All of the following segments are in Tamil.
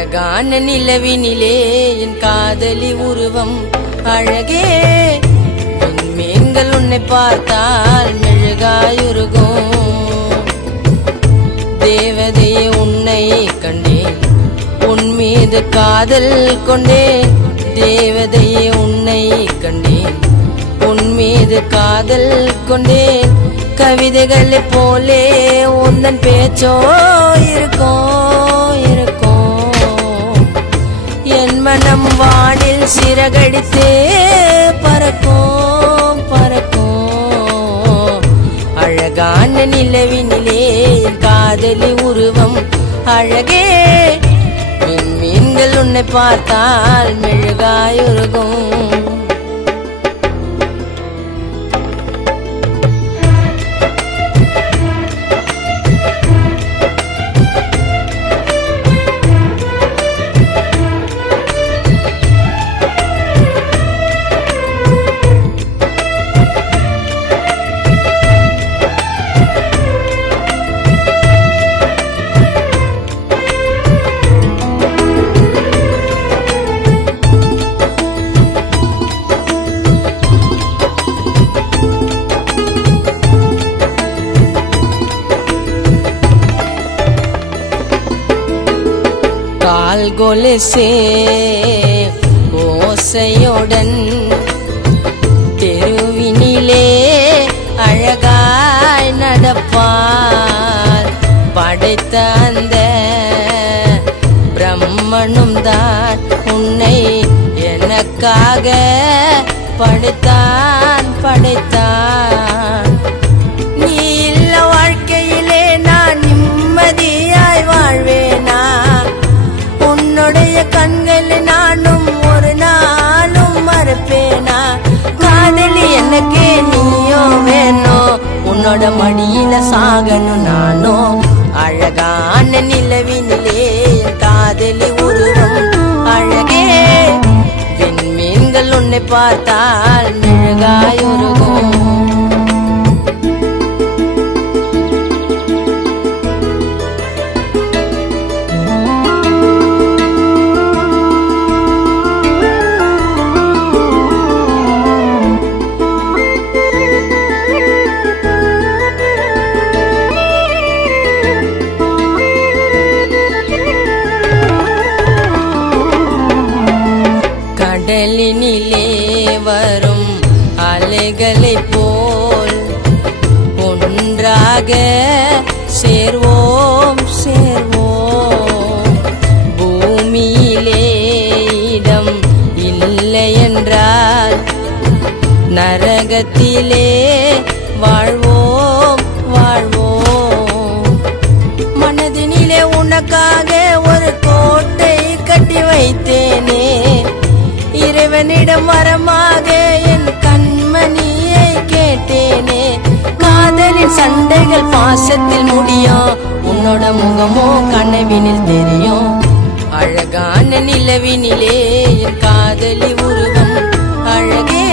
அழகான நிலவினிலே என் காதலி உருவம் அழகே. என் மீன்கள் உன்னை பார்த்தால் மெழுகாயுருகும். தேவதையே உன்னை கண்டேன். உன் மீது காதல் கொண்டேன். தேவதையே உன்னை கண்டேன். உன் மீது காதல் கொண்டேன். கவிதைகளை போலே உந்தன் பேச்சோ இருக்கும் இருக்கும். சிறகடித்தே பறக்கும் பறக்கும். அழகான நிலவினிலே காதலி உருவம் அழகே. மீன்கள் உன்னை பார்த்தால் மெழுகாயுருகும். கால் கொலுசே ஓசையுடன் தெருவினிலே அழகாய் நடப்பார். படைத்த அந்த பிரம்மனும் தான் உன்னை எனக்காக படைத்தான் படைத்தான். உன்னோட மடியில சாகணும் நானோ அழகான நிலவினிலே காதலி உருவம். அழகே பெண் மீன்கள் உன்னை பார்த்தால் மிழகாயுருகும் கடலினிலே வரும் அலைகளை போல் ஒன்றாக சேர்வோம் சேர்வோம். பூமியிலே இடம் இல்லை என்றால் நரகத்திலே இறைவனிடம் வரமாக என் கண்மணியை கேட்டேனே. காதலின் சண்டைகள் பாசத்தில் முடியும் உன்னோட முகமோ கனவினில் தெரியும். அழகான நிலவினிலே என் காதலி உருவம் அழகே.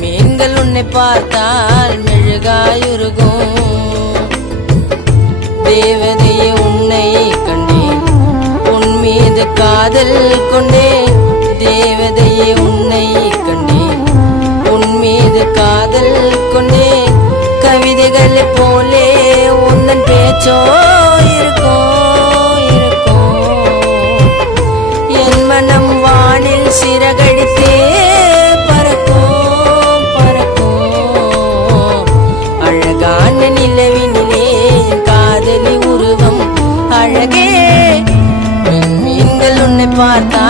மீன்கள் உன்னை பார்த்தால் மெழுகாயுருகும். தேவதையை உன்னை கண்டேன். உன் மீது காதல் கொண்டேன். தேவதையே உன்னை கண்டேன் உன் மீது காதல் கொண்டேன் கவிதைகள் போலே உன்னன் பேச்சோ இருக்கும் இருக்கும் என் மனம் வானில் சிறகடித்தே பறக்கும் பறக்கும் அழகான நிலவினிலே காதலி உருவம் பார்த்தா